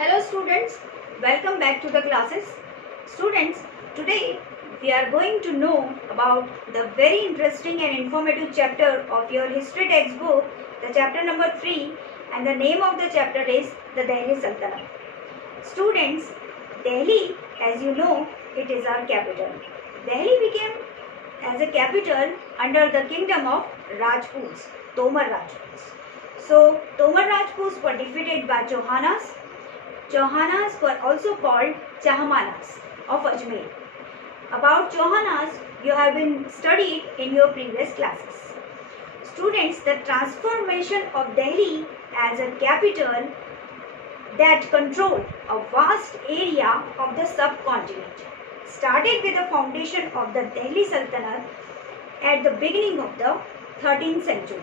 Hello students, welcome back to the classes. Students, today we are going to know about the very interesting and informative chapter of your history textbook, the chapter number 3, and the name of the chapter is the Delhi Sultanate. Students, Delhi, as you know, it is our capital. Delhi became as a capital under the kingdom of Rajputs, Tomar Rajputs. So, Tomar Rajputs were defeated by Chauhanas. Chauhanas were also called Chahmanas of Ajmer. About Chauhanas, you have been studied in your previous classes. Students, the transformation of Delhi as a capital that controlled a vast area of the subcontinent started with the foundation of the Delhi Sultanate at the beginning of the 13th century.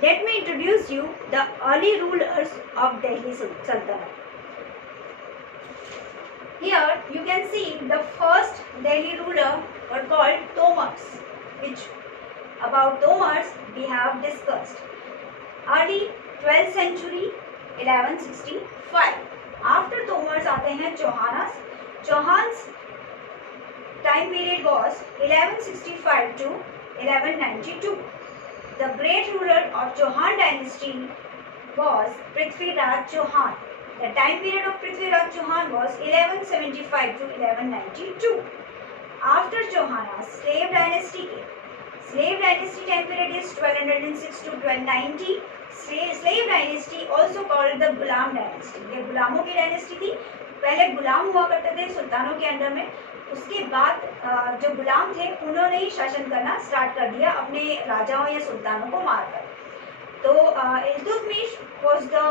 Let me introduce you the early rulers of Delhi Sultanate. Here you can see the first Delhi ruler were called Tomars, which about Tomars we have discussed. Early 12th century 1165. After Tomars आते हैं Chauhanas. Chauhan's time period was 1165 to 1192. The great ruler of Chauhan dynasty was Prithviraj Chauhan. The time period of Prithviraj Chauhan was 1175 to 1192. After Chauhanas, slave dynasty came. Slave dynasty time period is 1206 to 1290. Slave dynasty also called the Gulam dynasty. ये गुलामों की dynasty थी. पहले गुलाम हुआ करते थे सुल्तानों के under में. उसके बाद जो गुलाम थे उन्होंने ही शासन करना स्टार्ट कर दिया अपने राजाओं या सुल्तानों को मारकर. So Iltutmish was the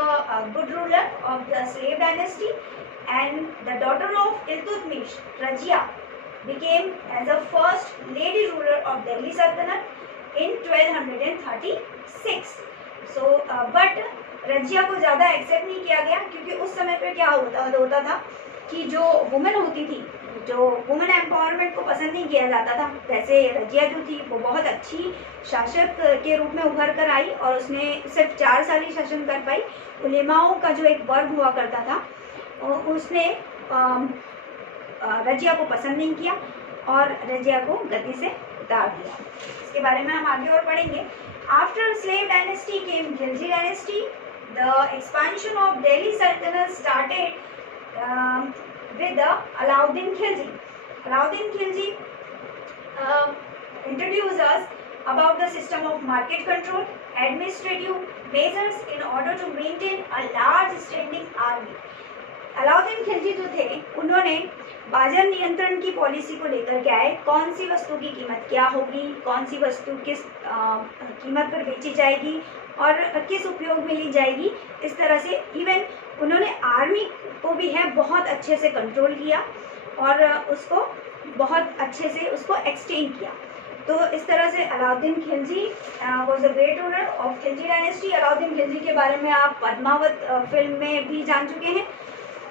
good ruler of the slave dynasty, and the daughter of Iltutmish, Razia, became as the first lady ruler of Delhi Sultanate in 1236. So, but Razia को ज़्यादा एक्सेप्ट नहीं किया गया क्योंकि उस समय पे क्या होता था कि जो वुमेन होती थी, जो वुमेन एम्पावरमेंट को पसंद नहीं किया जाता था. वैसे रजिया जो थी वो बहुत अच्छी शासक के रूप में उभर कर आई और उसने सिर्फ 4 साल ही शासन कर पाई. उलेमाओं का जो एक वर्ग हुआ करता था उसने रजिया को पसंद नहीं किया और रजिया को गद्दी से उतार दिया. इसके बारे में हम आगे और पढ़ेंगे. After slave dynasty came Khilji dynasty. The expansion of Delhi सल्तनत started with the Alauddin Khilji. Alauddin Khilji introduced us about the system of market control, administrative measures in order to maintain a large standing army. Alauddin Khilji जो थे उन्होंने बाजार नियंत्रण की policy को लेकर के आए. कौन सी वस्तु की कीमत क्या होगी, कौन सी वस्तु किस कीमत पर बेची जाएगी और किस उपयोग में ली जाएगी. इस तरह से इवन उन्होंने आर्मी को भी है बहुत अच्छे से कंट्रोल किया और उसको बहुत अच्छे से उसको एक्सटेंड किया. तो इस तरह से Alauddin Khilji was the great ruler of Khilji dynasty. Alauddin Khilji के बारे में आप पद्मावत फिल्म में भी जान चुके हैं.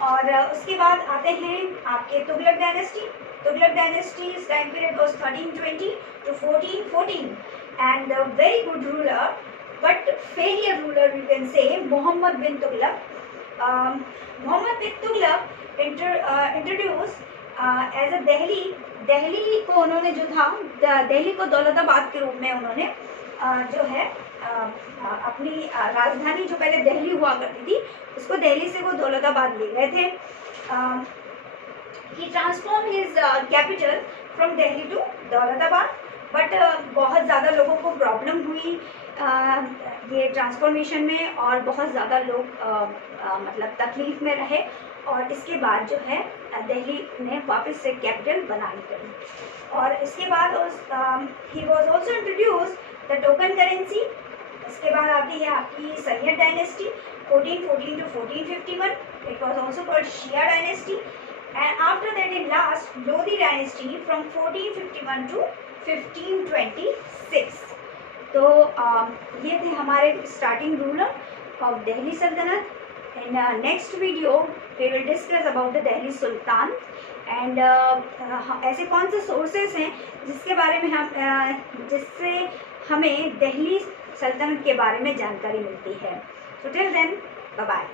और उसके बाद आते हैं आपके Tughlaq dynasty. Tughlaq dynasty time period was 1320 to 1414 and the very good ruler but failure ruler we can say Muhammad bin Tughlaq. Muhammad bin Tughlaq introduced as a Delhi को उन्होंने जो था दिल्ली को दौलताबाद के रूप में उन्होंने जो है अपनी राजधानी जो पहले दिल्ली हुआ करती थी उसको दिल्ली से वो दौलताबाद ले गए थे. He transformed his capital from Delhi to Daulatabad. But बहुत ज़्यादा लोगों को प्रॉब्लम हुई ये ट्रांसफॉर्मेशन में और बहुत ज़्यादा लोग मतलब तकलीफ में रहे और इसके बाद जो है दिल्ली ने वापस से कैपिटल बनानी पड़ी. और इसके बाद ही was also introduce the token currency. इसके बाद आती है आपकी Sayyid dynasty 1414 to 1451. It was also called Shia dynasty. And after that in last Lodhi dynasty from 1451 to 1526. तो ये थे हमारे स्टार्टिंग रूलर ऑफ दिल्ली सल्तनत. In next video we will discuss about the Delhi sultan and ऐसे कौन से सोर्सेस हैं जिसके बारे में हम जिससे हमें दिल्ली सल्तनत के बारे में जानकारी मिलती है. So till then bye bye.